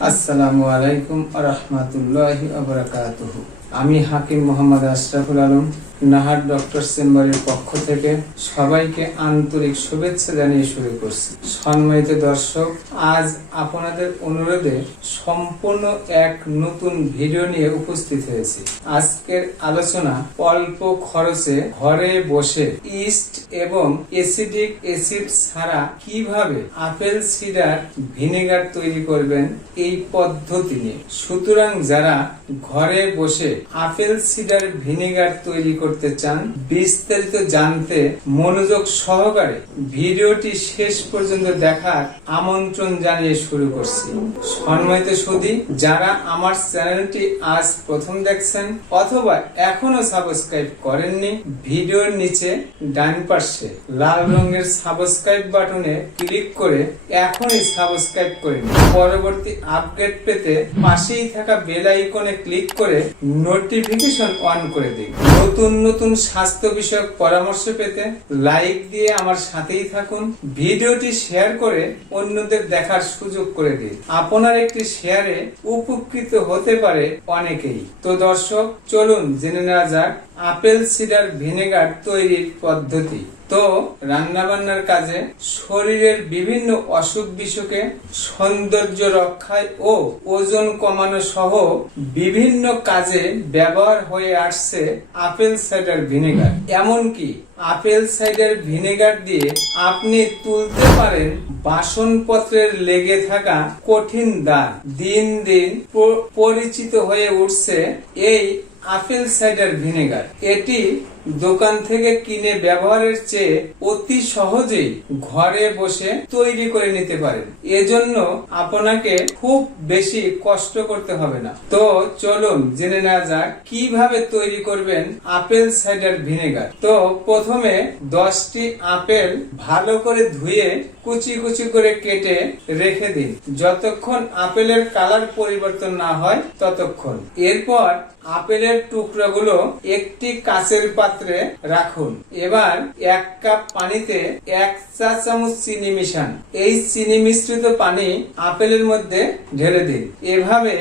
আসসালামু আলাইকুম রহমতুল্লাহি আবরাকাতুহ আমি হাকিম মোহাম্মদ আশরাফুল আলম নাহার ডক্টর চেম্বারের পক্ষ থেকে সবাইকে আন্তরিক শুভেচ্ছা জানিয়ে শুরু করছি। সম্মানিত দর্শক, আজ আপনাদের অনুরোধে সম্পূর্ণ এক নতুন ভিডিও নিয়ে উপস্থিত হয়েছি। আজকের আলোচনা অল্প খরচে ঘরে বসে ইস্ট এবং এসিডিক অ্যাসিড ছাড়া কীভাবে আপেল সিডার ভিনেগার তৈরি করবেন এই পদ্ধতি নিয়ে। সুতরাং যারা ঘরে বসে আপেল সিডার ভিনেগার তৈরি করতে চান, বিস্তারিত জানতে মনোযোগ সহকারে ভিডিওটি শেষ পর্যন্ত দেখার আমন্ত্রণ জানিয়ে শুরু করছি। সম্মানিত সুদী যারা আমার চ্যানেলটি আজ প্রথম দেখছেন অথবা এখনও সাবস্ক্রাইব করেননি, ভিডিওর নিচে ডান পাশে লাল রঙের সাবস্ক্রাইব বাটনে ক্লিক করে এখনই সাবস্ক্রাইব করে পরবর্তী আপডেট পেতে পাশেই থাকা বেল আইকনে ক্লিক করে নোটিফিকেশন অন করে দিন। নতুন নতুন স্বাস্থ্য বিষয়ক পরামর্শ পেতে লাইক দিয়ে আমার সাথেই থাকুন। ভিডিওটি শেয়ার করে অন্যদের দেখার সুযোগ করে দিন। আপনার একটি শেয়ারে উপকৃত হতে পারে অনেকেই। তো দর্শক, চলুন জেনে নেওয়া যাক আপেল সিডার ভিনেগার তৈরির পদ্ধতি। তো রান্নাবান্নার কাজে শরীরের বিভিন্ন অসুখ বিসুখে সৌন্দর্য রক্ষায় ও ওজন কমানো সহ বিভিন্ন কাজে ব্যবহার হয়ে আসছে আপেল সাইডার ভিনেগার। এমনকি আপেল সাইডার ভিনেগার দিয়ে আপনি তুলতে পারেন বাসনপত্রের লেগে থাকা কঠিন দাগ। দিন দিন পরিচিত হয়ে উঠছে এই আপেল সাইডার ভিনেগার। এটি দোকান থেকে কিনে ব্যবহারের চেয়ে অতি সহজেই ঘরে বসে তৈরি করে নিতে পারেন। এজন্য আপনাকে খুব বেশি কষ্ট করতে হবে না। তো চলুন জেনে নেওয়া যাক, কীভাবে তৈরি করবেন আপেল সাইডার ভিনেগার। তো প্রথমে দশটি আপেল ভালো করে ধুয়ে কুচি কুচি করে কেটে রেখে দিন। যতক্ষণ আপেলের কালার পরিবর্তন না হয়, ততক্ষণ। এরপর আপেলের টুকরোগুলো একটি কাঁচের পাত্রে রাখুন। এবার এক কাপ পানিতে এক চা চামচ চিনি মিশান। এই চিনি মিশ্রিত পানি আপেলের মধ্যে ঢেলে দিন। এভাবে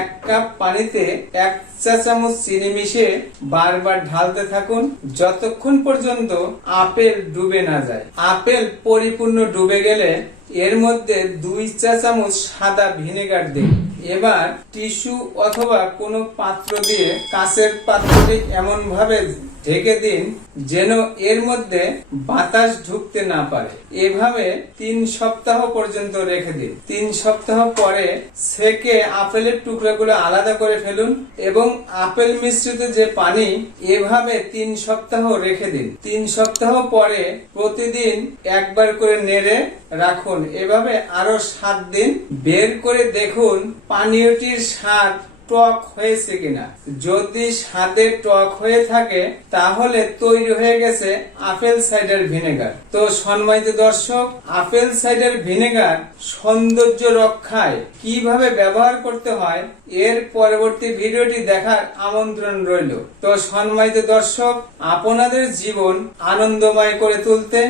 এক কাপ পানিতে এক চা চামচ চিনি মিশিয়ে বারবার ঢালতে থাকুন, যতক্ষণ পর্যন্ত আপেল ডুবে না যায়। আপেল পরিপূর্ণ ডুবে গেলে এর মধ্যে দুই চা চামচ সাদা ভিনেগার দিন। এবার টিস্যু অথবা কোনো পাত্র দিয়ে কাঁচের পাত্রটি এমন ভাবে ঢেকে দিন, যেন এর মধ্যে বাতাস ঢুকতে না পারে। এভাবে তিন সপ্তাহ পর্যন্ত রেখে দিন। তিন সপ্তাহ পরে সেকে আপেলের টুকরাগুলো আলাদা করে ফেলুন এবং আপেল মিশ্রিত যে পানি, এভাবে তিন সপ্তাহ রেখে দিন। তিন সপ্তাহ পরে প্রতিদিন একবার করে নেড়ে রাখুন। এভাবে আরও সাত দিন বের করে দেখুন পানীয়টির স্বাদ টক হয়েছে কিনা? যদি স্বাদে টক হয়ে থাকে, তাহলে তৈরি হয়ে গেছে আপেল সাইডার ভিনেগার। তো সম্মানিত দর্শক, আপেল সাইডার ভিনেগার সৌন্দর্য রক্ষায় কীভাবে ব্যবহার করতে হয়, এর পরবর্তী ভিডিওটি দেখার আমন্ত্রণ রইল। তো সম্মানিত দর্শক, আপনাদের জীবন আনন্দময় করে তুলতে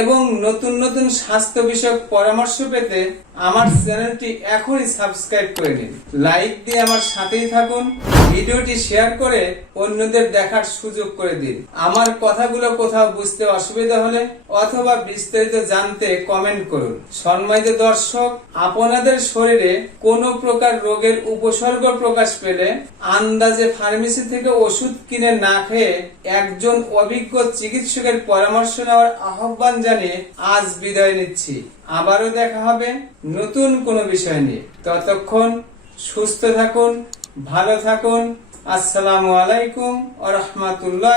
এবং নতুন নতুন স্বাস্থ্য বিষয়ক পরামর্শ পেতে আমার চ্যানেলটি এখনই সাবস্ক্রাইব করে নিন। লাইক দিয়ে আমার সাথেই থাকুন। ভিডিওটি শেয়ার করে অন্যদের দেখার সুযোগ করে দিন। আমার কথাগুলো কোথাও বুঝতে অসুবিধা হলে অথবা বিস্তারিত জানতে কমেন্ট করুন। সম্মানিত দর্শক, আপনাদের শরীরে কোনো প্রকার রোগের উপসর্গ প্রকাশ পেলে আন্দাজে ফার্মেসি থেকে ওষুধ কিনে না খেয়ে একজন অভিজ্ঞ চিকিৎসকের পরামর্শ নেওয়ার আহ্বান জানিয়ে আজ বিদায় নিচ্ছি। আবারও দেখা হবে নতুন কোনো বিষয় নিয়ে। ততক্ষণ সুস্থ থাকুন, ভালো থাকুন। আসসালামু আলাইকুম আ রহমতুল্লাহ